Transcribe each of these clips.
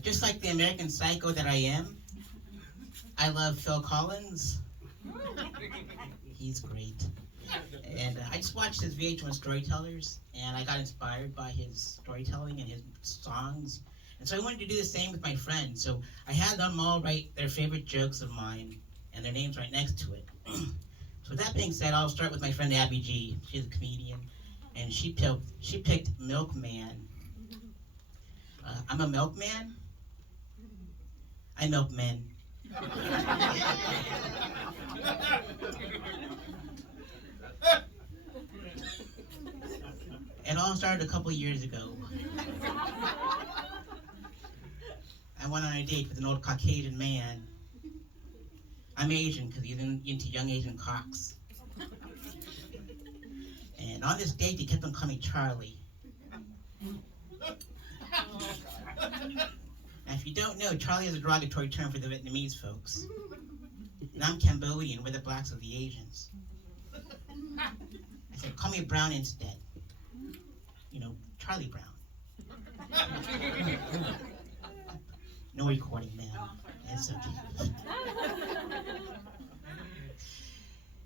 Just like the American Psycho that I am, I love Phil Collins. He's great. And I just watched his VH1 Storytellers, and I got inspired by his storytelling and his songs. And so I wanted to do the same with my friends. So I had them all write their favorite jokes of mine, and their names right next to it. So with that being said, I'll start with my friend Abbey G. She's a comedian, and she picked Milkman. I'm a milkman? I milk men. It all started a couple years ago. I went on a date with an old Caucasian man. I'm Asian because he's into young Asian cocks. And on this date, he kept on calling me Charlie. Now, if you don't know, Charlie is a derogatory term for the Vietnamese folks. And I'm Cambodian, we're the blacks of the Asians. I said, call me Brown instead. You know, Charlie Brown. No recording, man. It's okay.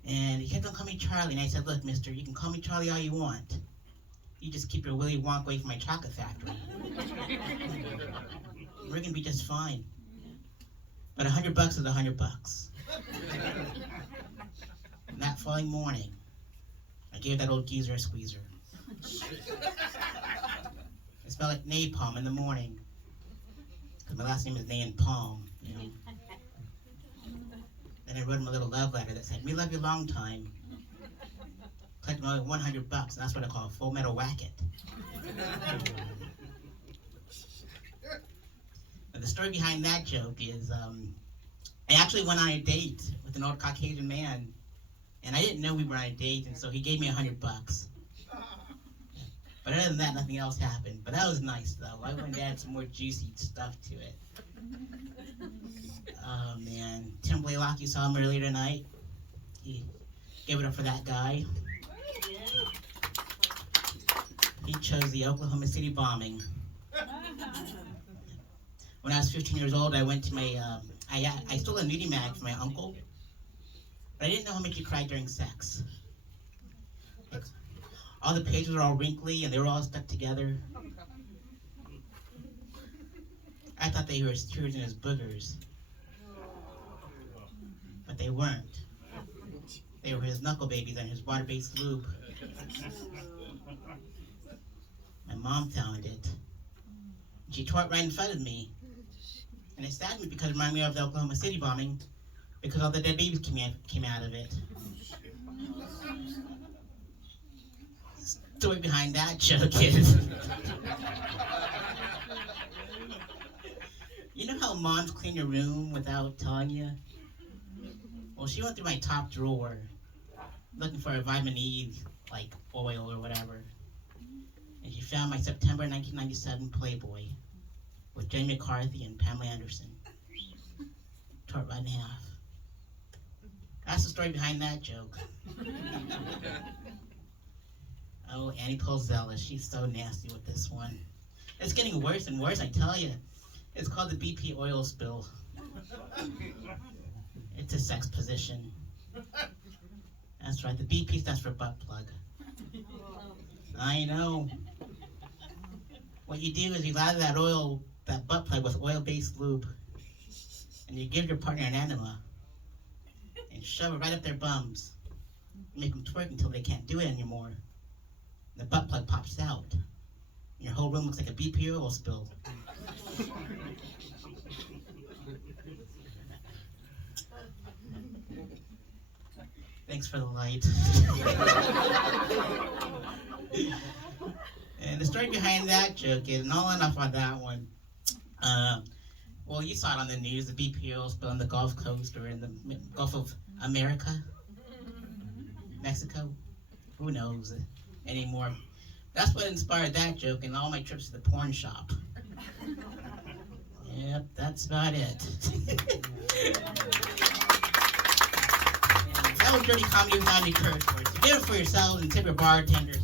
And he kept on calling me Charlie, and I said, look, mister, you can call me Charlie all you want. You just keep your Willy Wonka away from my chocolate factory. We're gonna be just fine. But $100 is $100. And that following morning, I gave that old geezer a squeezer. It smelled like napalm in the morning. Because my last name is Ney and Palm, you know. Then I wrote him a little love letter that said, "We love you a long time." Collected only $100, and that's what I call a full metal whacket. But the story behind that joke is, I actually went on a date with an old Caucasian man, and I didn't know we were on a date, and so he gave me $100. But other than that, nothing else happened. But that was nice, though. I wanted to add some more juicy stuff to it. Oh, man. Tim Blaylock, you saw him earlier tonight. He gave it up for that guy. He chose the Oklahoma City bombing. When I was 15 years old, I went to my, I stole a nudie mag from my uncle. But I didn't know how much he cried during sex. All the pages were all wrinkly and they were all stuck together. I thought they were his tears and his boogers. But they weren't. They were his knuckle babies and his water-based lube. My mom found it. She tore it right in front of me. And it saddened me because it reminded me of the Oklahoma City bombing because all the dead babies came out of it. Story behind that joke is, you know how moms clean your room without telling you? Well, she went through my top drawer looking for a vitamin E, like oil or whatever. And she found my September 1997 Playboy with Jenny McCarthy and Pamela Anderson. Tore it right in half. That's the story behind that joke. Oh, Annie Polzella, she's so nasty with this one. It's getting worse and worse, I tell you. It's called the BP oil spill. It's a sex position. That's right, the BP stands for butt plug. I know. What you do is you lather that butt plug with oil-based lube, and you give your partner an enema, and shove it right up their bums. Make them twerk until they can't do it anymore. The butt plug pops out. And your whole room looks like a BP oil spill. Thanks for the light. And the story behind that joke is, and all enough on that one. Well, you saw it on the news, the BP oil spill on the Gulf Coast or in the Gulf of America, Mexico. Who knows anymore? That's what inspired that joke and all my trips to the porn shop. Yep, that's about it. That was dirty comedy without any curse words. So give it for yourselves and tip your bartenders.